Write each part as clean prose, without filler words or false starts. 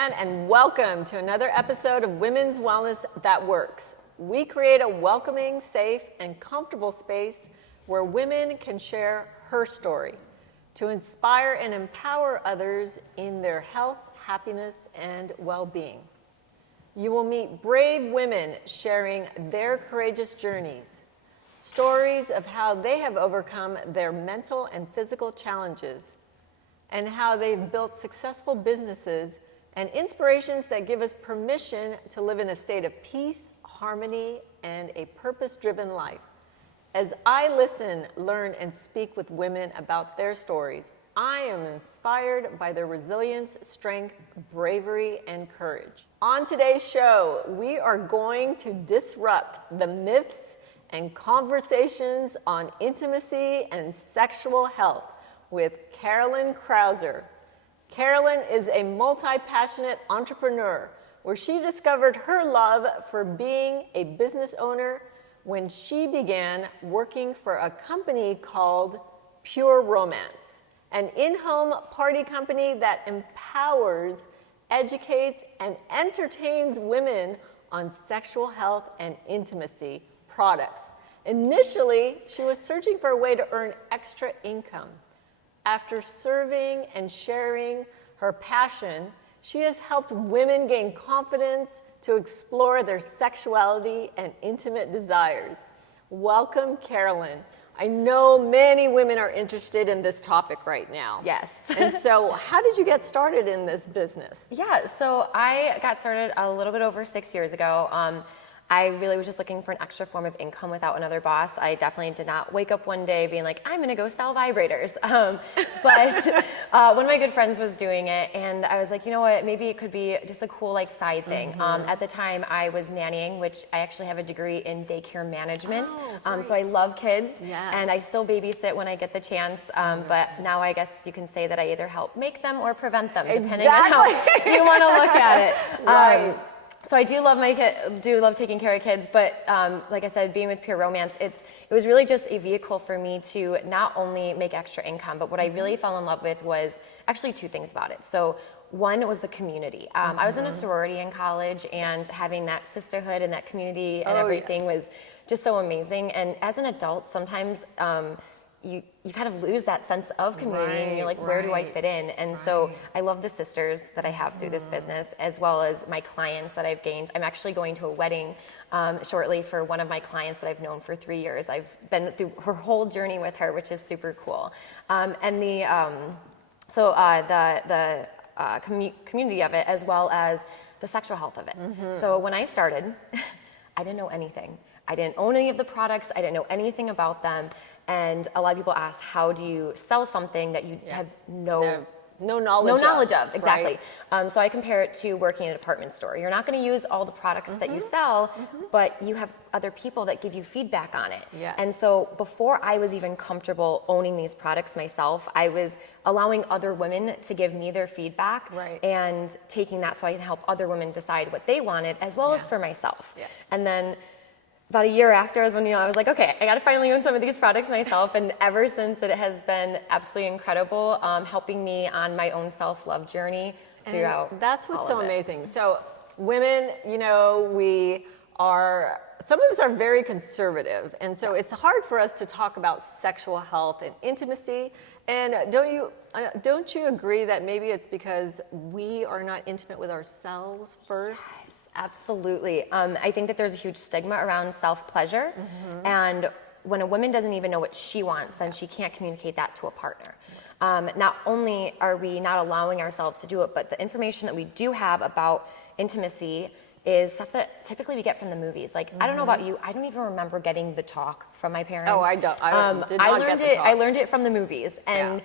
fan, and welcome to another episode of Women's Wellness That Works. We create a welcoming, safe, and comfortable space where women can share her story to inspire and empower others in their health, happiness, and well-being. You will meet brave women sharing their courageous journeys, stories of how they have overcome their mental and physical challenges, and how they've built successful businesses, and inspirations that give us permission to live in a state of peace, harmony, and a purpose-driven life. As I listen, learn, and speak with women about their stories, I am inspired by their resilience, strength, bravery, and courage. On today's show, we are going to disrupt the myths and conversations on intimacy and sexual health with Carolyn Krauszer. Carolyn is a multi-passionate entrepreneur where she discovered her love for being a business owner when she began working for a company called Pure Romance, an in-home party company that empowers, educates, and entertains women on sexual health and intimacy products. Initially, she was searching for a way to earn extra income. After serving and sharing her passion, she has helped women gain confidence to explore their sexuality and intimate desires. Welcome, Carolyn. I know many women are interested in this topic right now. Yes. And so how did you get started in this business? Yeah, so I got started a little bit over 6 years ago. I really was just looking for an extra form of income without another boss. I definitely did not wake up one day being like, I'm gonna go sell vibrators. But one of my good friends was doing it, and I was like, you know what, maybe it could be just a cool like side thing. At the time I was nannying, which I actually have a degree in daycare management. So I love kids, and I still babysit when I get the chance. But now I guess you can say that I either help make them or prevent them, depending on how you wanna look at it. Right. So I do love taking care of kids, but like I said, being with Pure Romance, it was really just a vehicle for me to not only make extra income, but what I really fell in love with was actually two things about it. So one was the community. I was in a sorority in college, and having that sisterhood and that community and everything was just so amazing. And as an adult, sometimes you kind of lose that sense of community, and you're like, where do I fit in? And so I love the sisters that I have through this business, as well as my clients that I've gained. I'm actually going to a wedding shortly for one of my clients that I've known for 3 years. I've been through her whole journey with her, which is super cool. And the community of it, as well as the sexual health of it. So when I started, I didn't know anything. I didn't own any of the products. I didn't know anything about them. And a lot of people ask, how do you sell something that you have no knowledge of? Exactly. Right. So I compare it to working in a department store. You're not going to use all the products that you sell, but you have other people that give you feedback on it. Yes. And so before I was even comfortable owning these products myself, I was allowing other women to give me their feedback and taking that so I can help other women decide what they wanted, as well as for myself. Yeah. And then about a year after is when I was like, okay, I got to finally own some of these products myself. And ever since, it has been absolutely incredible, helping me on my own self-love journey throughout. And that's what's so amazing. So women, some of us are very conservative, and so it's hard for us to talk about sexual health and intimacy. And don't you agree that maybe it's because we are not intimate with ourselves first? Yes. Absolutely. I think that there's a huge stigma around self-pleasure, and when a woman doesn't even know what she wants, then she can't communicate that to a partner. Not only are we not allowing ourselves to do it, but the information that we do have about intimacy is stuff that typically we get from the movies. Like, I don't know about you, I don't even remember getting the talk from my parents. Oh, I don't. I learned it from the movies, and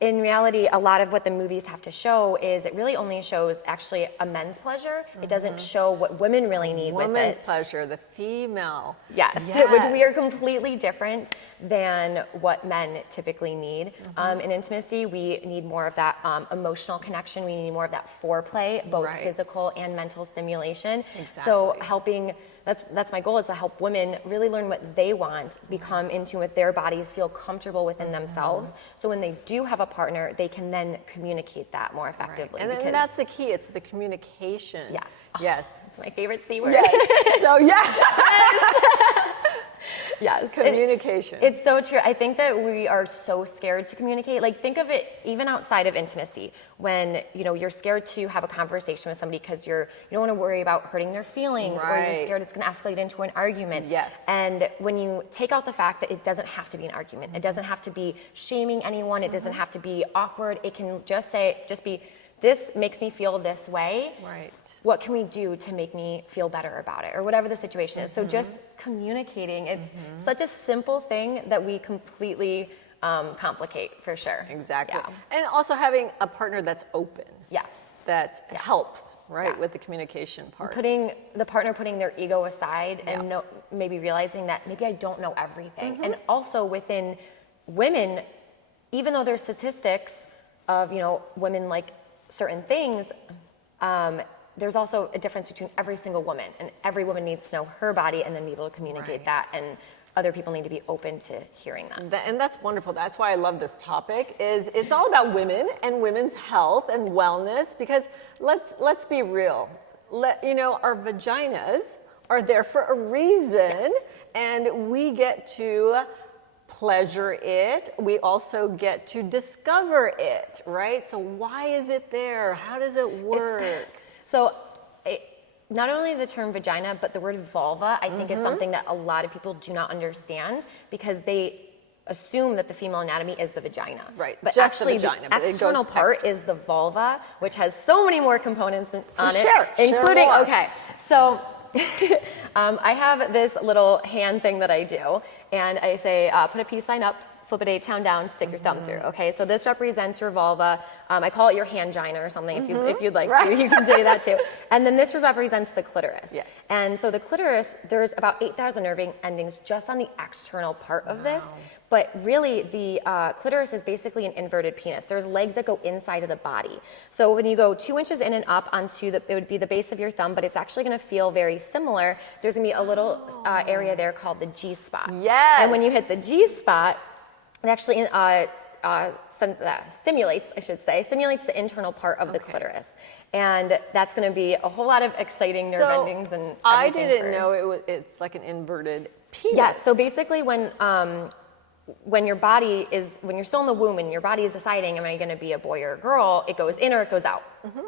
in reality, a lot of what the movies have to show is it really only shows actually a men's pleasure. It doesn't show what women really need with it. Women's pleasure, the female. Yes. Which we are completely different than what men typically need. In intimacy, we need more of that emotional connection. We need more of that foreplay, both physical and mental stimulation. Exactly. So helping that's my goal, is to help women really learn what they want, become in tune with their bodies, feel comfortable within themselves. So when they do have a partner, they can then communicate that more effectively. Right. And that's the key. It's the communication. Yes. Yes. It's my favorite C word. Yes. So yeah. Yes. Communication. It's so true. I think that we are so scared to communicate. Like, think of it even outside of intimacy, when you're scared to have a conversation with somebody because you don't want to worry about hurting their feelings, or you're scared it's going to escalate into an argument. Yes. And when you take out the fact that it doesn't have to be an argument, it doesn't have to be shaming anyone, it doesn't have to be awkward. It can just be, this makes me feel this way. Right. What can we do to make me feel better about it, or whatever the situation is? So just communicating, it's such a simple thing that we completely complicate, for sure. Exactly. Yeah. And also having a partner that's open. Yes. That helps, right, Yeah. with the communication part. Putting their ego aside and maybe realizing that maybe I don't know everything. And also within women, even though there's statistics of, women like certain things, there's also a difference between every single woman, and every woman needs to know her body and then be able to communicate that, and other people need to be open to hearing that. And that's wonderful. That's why I love this topic. It's all about women and women's health and wellness, because let's be real. Our vaginas are there for a reason, and we get to pleasure it. We also get to discover it, right? So why is it there? How does it work? Not only the term vagina, but the word vulva, I think, is something that a lot of people do not understand, because they assume that the female anatomy is the vagina. Right. But Just actually, the vagina, but it external goes part extra. is the vulva, which has so many more components on it, share including. more. Okay, so I have this little hand thing that I do, and I say, put a peace sign up, flip it 8 down, down, stick your thumb through. Okay, so this represents your vulva. I call it your handgina or something. If you'd like to, you can say that too. And then this represents the clitoris. Yes. And so the clitoris, there's about 8,000 nerve endings just on the external part of this. But really, the clitoris is basically an inverted penis. There's legs that go inside of the body. So when you go 2 inches in and up onto it would be the base of your thumb, but it's actually going to feel very similar. There's going to be a little area there called the G spot. Yes. And when you hit the G spot, it actually stimulates the internal part of the clitoris. And that's going to be a whole lot of exciting nerve endings and everything. I didn't know it's like an inverted penis. Yes, so basically when you're still in the womb and your body is deciding, am I going to be a boy or a girl, it goes in or it goes out.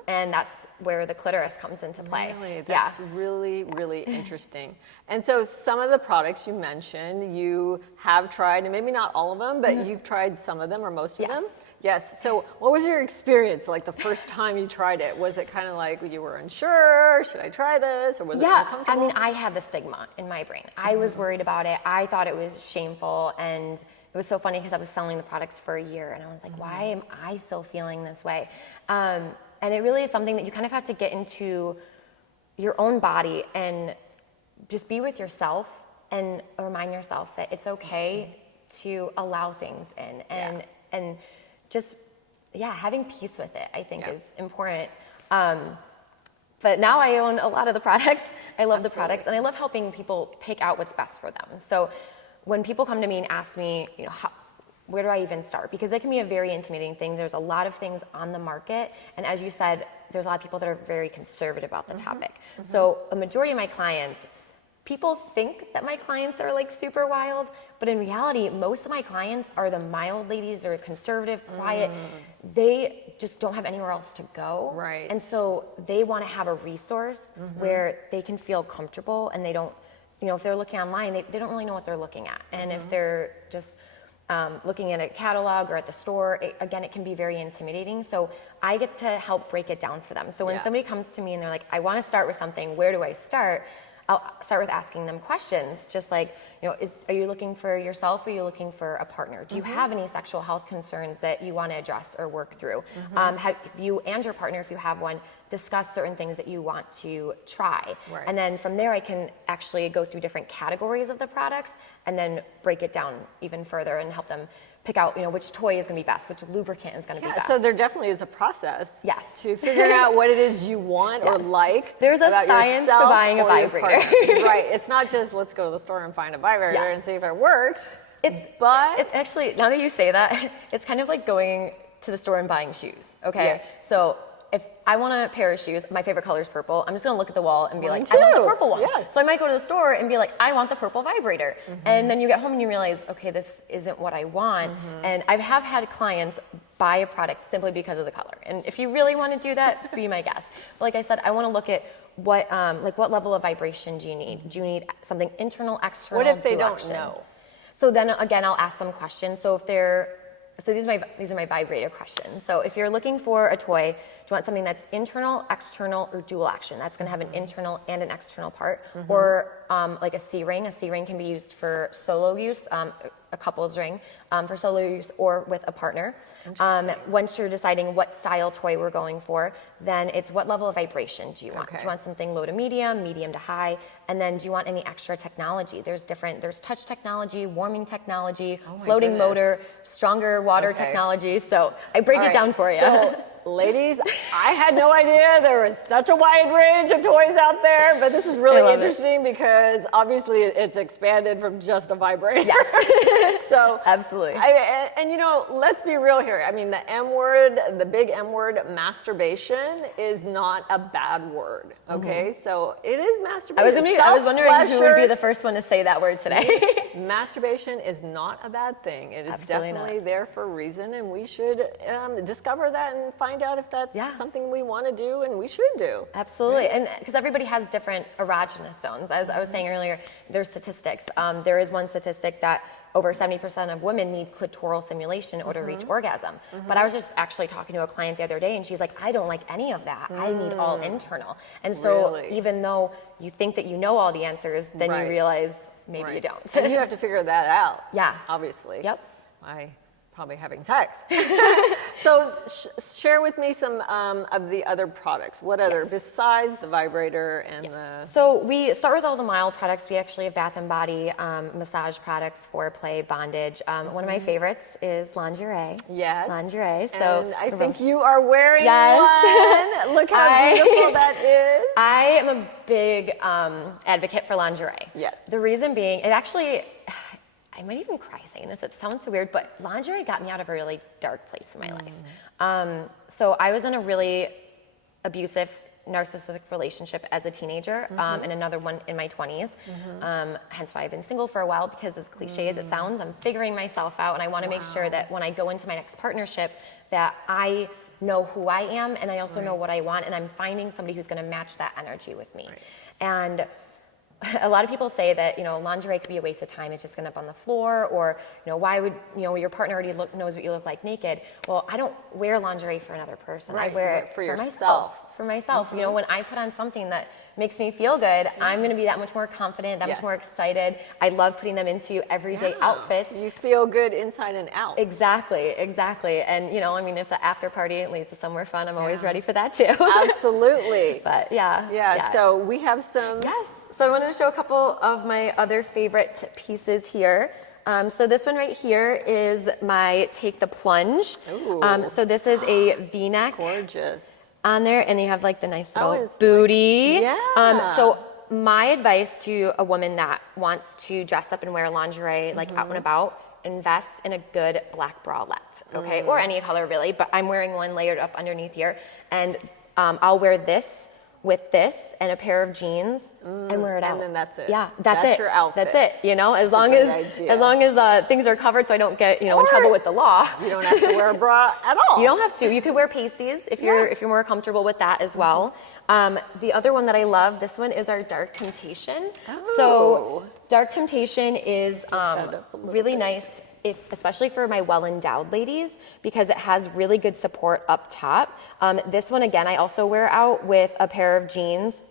And that's where the clitoris comes into play. Really? That's really, really interesting. And so some of the products you mentioned, you have tried, and maybe not all of them, but you've tried some of them or most of them? Yes. So what was your experience like the first time you tried it? Was it kind of like you were unsure, should I try this, or was it uncomfortable? I mean, I had the stigma in my brain. I was worried about it. I thought it was shameful, and it was so funny because I was selling the products for a year, and I was like, why am I still feeling this way? And it really is something that you kind of have to get into your own body and just be with yourself and remind yourself that it's okay to allow things in, and just having peace with it, I think, is important. But now I own a lot of the products. I love the products, and I love helping people pick out what's best for them. So when people come to me and ask me, where do I even start? Because it can be a very intimidating thing. There's a lot of things on the market, and as you said, there's a lot of people that are very conservative about the topic. So a majority of my clients, people think that my clients are like super wild, but in reality, most of my clients are the mild ladies. They're conservative, quiet. They just don't have anywhere else to go. Right. And so they want to have a resource where they can feel comfortable, and they don't, if they're looking online, they don't really know what they're looking at. And if they're just looking at a catalog or at the store, it can be very intimidating. So I get to help break it down for them. So when somebody comes to me and they're like, I want to start with something, where do I start? I'll start with asking them questions, just like, are you looking for yourself, or are you looking for a partner? Do you have any sexual health concerns that you want to address or work through? Have you and your partner, if you have one, discuss certain things that you want to try? Right. And then from there, I can actually go through different categories of the products and then break it down even further and help them pick out, which toy is going to be best, which lubricant is going to be best. So there definitely is a process. Yes. To figuring out what it is you want or like. There's a about science to yourself buying a or your vibrator. partner. Right. It's not just let's go to the store and find a vibrator and see if it works. It's actually, now that you say that, it's kind of like going to the store and buying shoes. Okay. Yes. So if I want a pair of shoes, my favorite color is purple, I'm just gonna look at the wall and be Mine like, too. I want the purple one. Yes. So I might go to the store and be like, I want the purple vibrator. And then you get home and you realize, okay, this isn't what I want. And I have had clients buy a product simply because of the color. And if you really want to do that, be my guest. But like I said, I want to look at what level of vibration do you need? Do you need something internal, external? What if they don't direction? know? So then again, I'll ask them questions. So these are my vibrator questions. So if you're looking for a toy, do you want something that's internal, external, or dual action? That's going to have an internal and an external part. Or like a C-ring. A C-ring can be used for solo use, a couple's ring, for solo use or with a partner. Once you're deciding what style toy we're going for, then it's what level of vibration do you want? Okay. Do you want something low to medium, medium to high? And then do you want any extra technology? There's touch technology, warming technology, floating goodness. motor, stronger water technology. So I break it down for you. So, ladies, I had no idea there was such a wide range of toys out there, but this is really interesting because obviously it's expanded from just a vibrator. Yes. So absolutely. And let's be real here. I mean, the M word, the big M word, masturbation is not a bad word. Okay, so it is masturbation. I was wondering who would be the first one to say that word today. Masturbation is not a bad thing. It is Absolutely definitely not. there for a reason, and we should discover that and find out if that's something we want to do and we should do. Absolutely, and because everybody has different erogenous zones. As I was saying earlier, there's statistics. There is one statistic that over 70% of women need clitoral stimulation in order to reach orgasm. But I was just actually talking to a client the other day, and she's like, I don't like any of that. I need all internal. And so even though you think that you know all the answers, then you realize maybe you don't. And you have to figure that out. Yeah. Obviously. Yep. By probably having sex. So share with me some of the other products. What other, besides the vibrator and the... So we start with all the mild products. We actually have bath and body, massage products, foreplay, bondage. One of my favorites is lingerie. Yes. Lingerie. So and I think you are wearing Yes. one. Look how beautiful that is. I am a big advocate for lingerie. Yes. The reason being, it actually... I might even cry saying this, it sounds so weird, but lingerie got me out of a really dark place in my life. So I was in a really abusive, narcissistic relationship as a teenager, and another one in my 20s. Hence why I've been single for a while, because as cliche as it sounds, I'm figuring myself out, and I want to make sure that when I go into my next partnership, that I know who I am, and I also know what I want, and I'm finding somebody who's going to match that energy with me. And a lot of people say that, lingerie could be a waste of time. It's just going to up on the floor, or, why would, your partner already knows what you look like naked. Well, I don't wear lingerie for another person. I wear it for yourself. For myself. When I put on something that makes me feel good, I'm going to be that much more confident, that much more excited. I love putting them into everyday outfits. You feel good inside and out. Exactly. And, if the after party leads to somewhere fun, I'm always ready for that too. Absolutely. But yeah. So we have some... Yes. So I wanted to show a couple of my other favorite pieces here. So this one right here is my Take the Plunge. So this is a V-neck. Gorgeous. On there, and you have like the nice little it's booty. Yeah. So my advice to a woman that wants to dress up and wear lingerie, like out and about, invest in a good black bralette, okay? Or any color really, but I'm wearing one layered up underneath here, and I'll wear this with this and a pair of jeans and wear it out. And then that's it. Yeah, that's it. That's your outfit. That's it. As long as things are covered, so I don't get in trouble with the law. You don't have to wear a bra at all. You don't have to. You could wear pasties if you're more comfortable with that as well. The other one that I love, this one is our Dark Temptation. So Dark Temptation is really nice, especially for my well-endowed ladies, because it has really good support up top. This one, again, I also wear out with a pair of jeans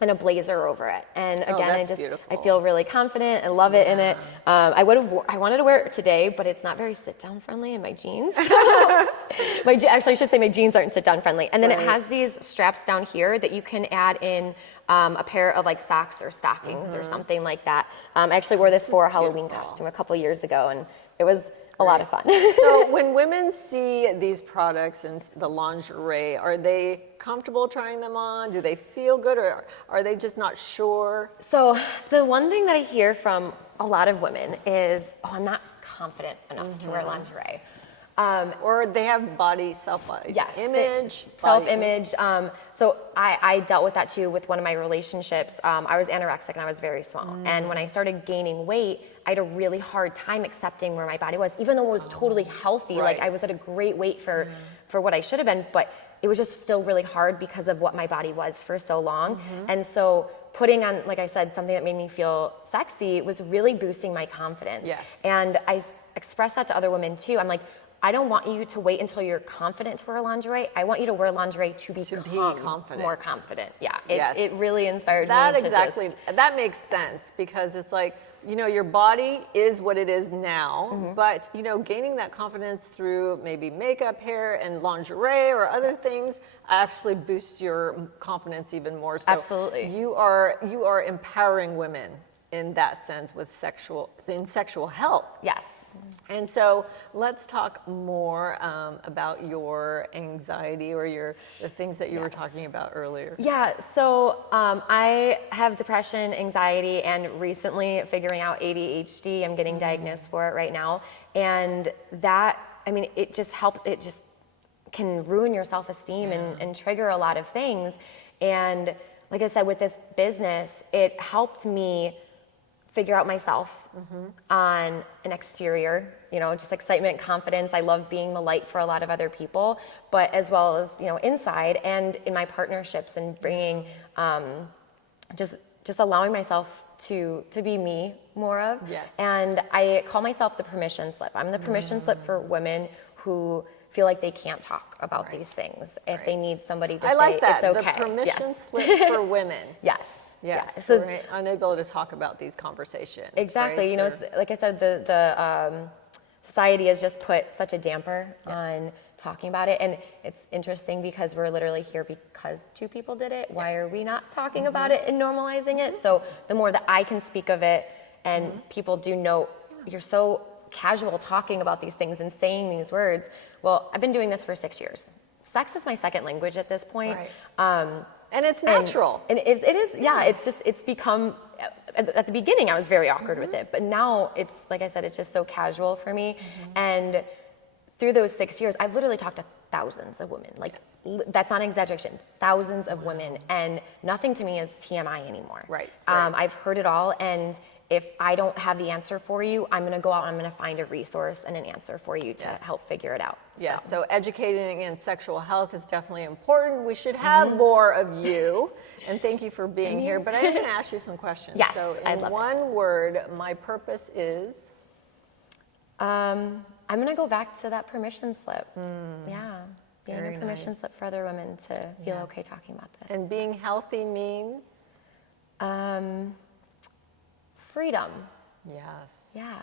and a blazer over it. And again, I feel really confident and love it in it. I wanted to wear it today, but it's not very sit-down friendly in my jeans. Actually, I should say my jeans aren't sit-down friendly. And then it has these straps down here that you can add in a pair of like socks or stockings or something like that. I actually wore this for a Halloween costume a couple years ago, and it was a lot of fun. So when women see these products and the lingerie, are they comfortable trying them on? Do they feel good, or are they just not sure? So the one thing that I hear from a lot of women is, oh, I'm not confident enough to wear lingerie. Or they have self-image. Self-image. So I dealt with that too with one of my relationships. I was anorexic and I was very small. And when I started gaining weight, I had a really hard time accepting where my body was, even though it was totally healthy. Right. Like I was at a great weight for what I should have been, but it was just still really hard because of what my body was for so long. And so putting on, like I said, something that made me feel sexy was really boosting my confidence. Yes. And I express that to other women too. I'm like, I don't want you to wait until you're confident to wear lingerie. I want you to wear lingerie to be confident. more confident. Yeah, Yes. It really inspired That me to exactly. That makes sense, because it's like, your body is what it is now, but, gaining that confidence through maybe makeup, hair, and lingerie or other things actually boosts your confidence even more. So Absolutely. You are empowering women in that sense with sexual health. Yes. And so let's talk more about your anxiety or the things that you were talking about earlier. Yeah, so I have depression, anxiety, and recently figuring out ADHD. I'm getting diagnosed for it right now. And that, it just helps, it just can ruin your self-esteem and trigger a lot of things. And like I said, with this business, it helped me figure out myself on an exterior, just excitement, confidence. I love being the light for a lot of other people, but as well as, inside and in my partnerships and bringing, just allowing myself to be me more of. Yes. And I call myself the permission slip. I'm the permission slip for women who feel like they can't talk about these things. If they need somebody to I say like that. it's okay. The permission slip for women. Yes. Yes, Yeah. So we're unable to talk about these conversations. exactly. Right? Like I said, the society has just put such a damper on talking about it, and it's interesting because we're literally here because two people did it. Why are we not talking about it and normalizing it? So the more that I can speak of it, and people do know, you're so casual talking about these things and saying these words. Well, I've been doing this for 6 years. Sex is my second language at this point. Right. And it's natural. And it is, yeah, it's become, at the beginning I was very awkward with it, but now it's, like I said, it's just so casual for me. And through those 6 years, I've literally talked to thousands of women. Like, that's not an exaggeration, thousands of women, and nothing to me is TMI anymore. Right. I've heard it all, and if I don't have the answer for you, I'm gonna go out and I'm gonna find a resource and an answer for you to help figure it out. Yes, so educating in sexual health is definitely important. We should have more of you, and thank you for being here. But I'm gonna ask you some questions. Yes, so I'd in love one word, my purpose is? I'm gonna go back to that permission slip. Yeah, being Very a permission slip for other women to feel okay talking about this. And being healthy means? Freedom. Yes. Yeah.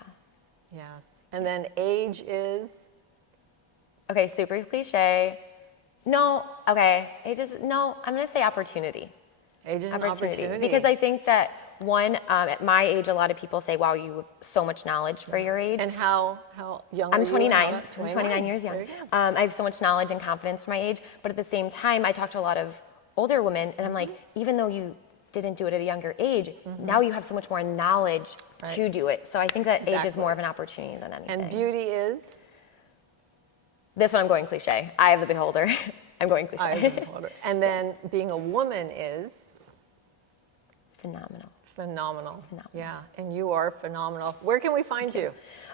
Yes. And then age is? Okay, super cliche. No, okay, I'm gonna say opportunity. Age is an opportunity. Because I think that at my age, a lot of people say, wow, you have so much knowledge for your age. And how young are I'm you? 29. I'm 29 years young. I have so much knowledge and confidence for my age, but at the same time, I talk to a lot of older women, and I'm like, even though you didn't do it at a younger age, now you have so much more knowledge to do it. So I think that age is more of an opportunity than anything. And beauty is? This one I'm going cliche. Eye of the beholder. I'm going cliche. Eye of the beholder. And then being a woman is? Phenomenal. Phenomenal. Yeah, and you are phenomenal. Where can we find you?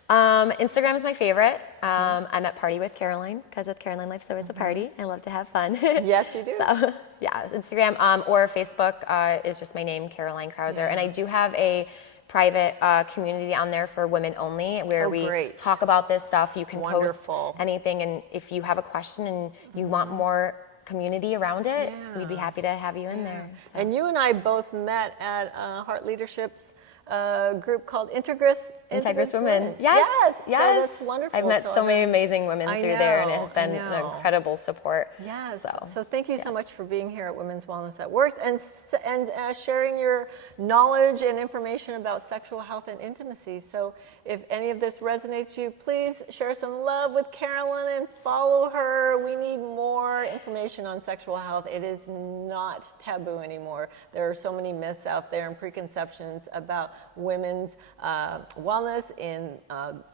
Instagram is my favorite. I'm at Party with Caroline, because with Caroline, life's always a party. I love to have fun. Yes, you do. So, yeah, Instagram or Facebook is just my name, Caroline Krauszer. And I do have a private community on there for women only, where we talk about this stuff. You can post anything, and if you have a question and you want more community around it, we'd be happy to have you in there. So. And you and I both met at Heart Leadership's a group called Integris Women. Yes. Yes. So that's wonderful. I've met so many amazing women through there, and it has been I an know. incredible support. Yes. So, So thank you so much for being here at Women's Wellness That Works and sharing your knowledge and information about sexual health and intimacy. So if any of this resonates with you, please share some love with Carolyn and follow her. We need more information on sexual health. It is not taboo anymore. There are so many myths out there and preconceptions about women's wellness in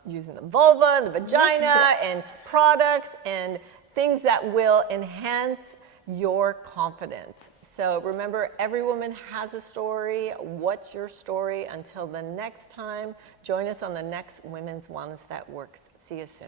using the vulva and the vagina and products and things that will enhance your confidence. So remember, every woman has a story. What's your story? Until the next time, join us on the next Women's Wellness That Works. See you soon.